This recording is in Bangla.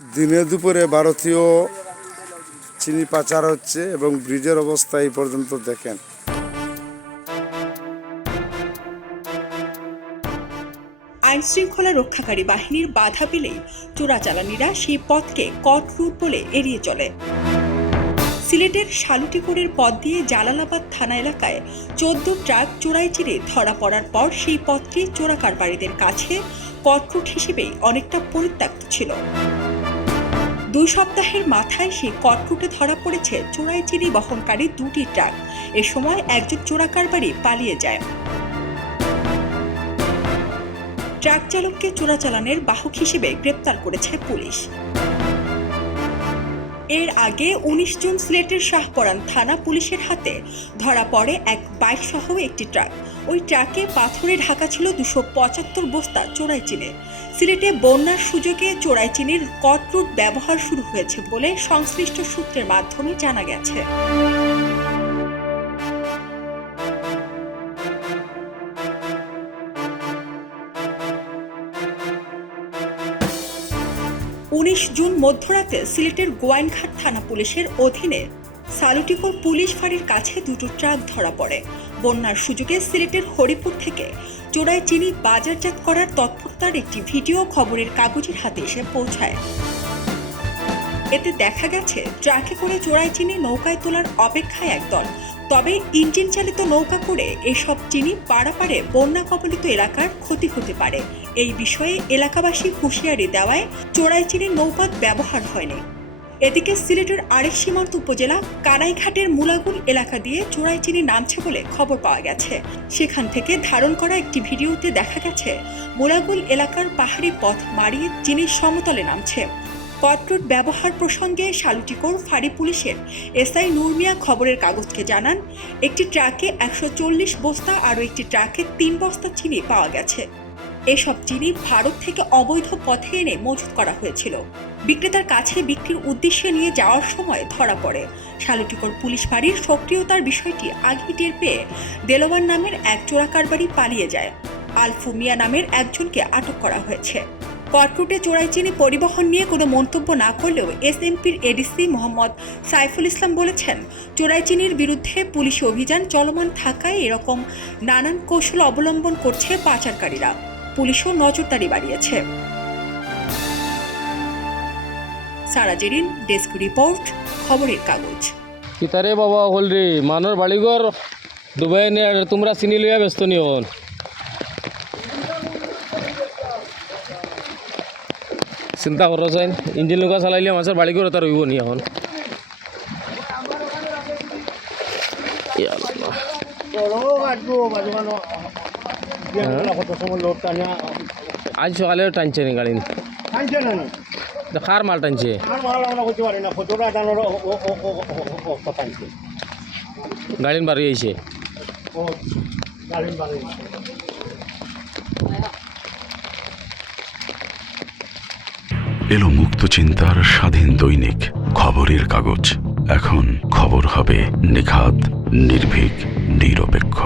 দিনে দুপুরে ভারতীয় চিনি পাচার হচ্ছে এবং ব্রিজের অবস্থা এই পর্যন্ত দেখেন। আইন শৃঙ্খলা রক্ষাকারী বাহিনীর বাধা পেলেই চোরাচালানিরা সেই পথকে কট রুট বলে এড়িয়ে চলে। সিলেটের শালুটিপুরের পথ দিয়ে জালালাবাদ থানা এলাকায় 14 ট্রাক চোরাই চিরে ধরা পড়ার পর সেই পথটি চোরাকারবারীদের কাছে কট রুট হিসেবেই অনেকটা পরিত্যক্ত ছিল। 2 সপ্তাহের মাথায় সেই কট রুটে ধরা পড়েছে চোরাই চিনি বহনকারী 2টি ট্রাক। এ সময় একজন চোরাকারবারী পালিয়ে যায়। ট্রাক চালককে চোরাচালানের বাহক হিসেবে গ্রেপ্তার করেছে পুলিশ। এর আগে 19 জুন সিলেটের শাহপরান থানা পুলিশের হাতে ধরা পড়ে এক বাইক সহ একটি ট্রাক। ওই ট্রাকে পাথরে ঢাকা ছিল 275 বস্তা চোরাই চিনি। সিলেটে বন্যার সুযোগে চোরাই চিনির কট রুট ব্যবহার শুরু হয়েছে বলে সংশ্লিষ্ট সূত্রের মাধ্যমে জানা গেছে। জুন মধ্যরাতে সিলেটের গোয়াইনঘাট থানা পুলিশের অধীনে সালুটিকোর পুলিশ ফাঁড়ির কাছে 2টো ট্রাক ধরা পড়ে। বন্যার সুযোগে সিলেটের হরিপুর থেকে চোরাই চিনি বাজারজাত করার তৎপরতার একটি ভিডিও খবরের কাগজের হাতে এসে পৌঁছায়। এতে দেখা গেছে ট্রাকে করে চোরাই চিনি নৌকায় তোলার অপেক্ষায় একদল। তবে ইঞ্জিন চালিত নৌকা করে এসব চিনি পারাপারে বন্যা কবলিত এলাকার ক্ষতি হতে পারে। এই বিষয়ে এলাকাবাসী হুঁশিয়ারি দেওয়ায় চোরাই চিনির নৌপথ ব্যবহার হয়নি। এদিকে সিলেটের আরেক সীমান্ত উপজেলা কানাইঘাটের মুলাগুল এলাকা দিয়ে চোরাই চিনি নামছে বলে খবর পাওয়া গেছে। সেখান থেকে ধারণ করা একটি ভিডিওতে দেখা গেছে মুলাগুল এলাকার পাহাড়ি পথ মারিয়ে চিনির সমতলে নামছে। কট রুট ব্যবহার প্রসঙ্গে শালুটিকোর ফাঁড়ি পুলিশের এসআই নূর মিয়া খবরের কাগজকে জানান, একটি ট্রাকে 140 বস্তা আর একটি ট্রাকে 3 বস্তা চিনি পাওয়া গেছে। এসব চিনি ভারত থেকে অবৈধ পথে এনে মজুত করা হয়েছিল। বিক্রেতার কাছে বিক্রির উদ্দেশ্যে নিয়ে যাওয়ার সময় ধরা পড়ে। শালুটিকোর পুলিশ ফাঁড়ির সক্রিয়তার বিষয়টি আগে টের পেয়ে দেলোয়ার নামের এক চোরাকারবারী পালিয়ে যায়। আলফু মিয়া নামের একজনকে আটক করা হয়েছে। কট রুটে চোরাই চিনি পরিবহন নিয়ে কোনো মন্তব্য না করলেও এসএমপির এডিসি মোহাম্মদ সাইফুল ইসলাম বলেছেন, চোরাই চিনির বিরুদ্ধে পুলিশি অভিযান চলমান থাকায় এরকম নানান কৌশল অবলম্বন করছে পাচারকারীরা। পুলিশও নজরদারি বাড়িয়েছে। সারা জেরিন, ডেস্ক রিপোর্ট, খবরের কাগজ। কিতারে বাবা হলরি মানর বাড়িঘর দুবাই নিয়ে তোমরা চিনি লইয়া ব্যস্ত নি হন। চিন্তা করো চাইন ইঞ্জিন লোকা চালাইলে মাছের বাড়িঘর এটা রইব নি এখন। আজ সকালে টানছে নি গাড়ি, কার মাল টানছে? গাড়ি বাড়ি আইছে। এলো মুক্ত চিন্তার স্বাধীন দৈনিক খবরের কাগজ। এখন খবর হবে নিখাত, নির্ভীক, নিরপেক্ষ।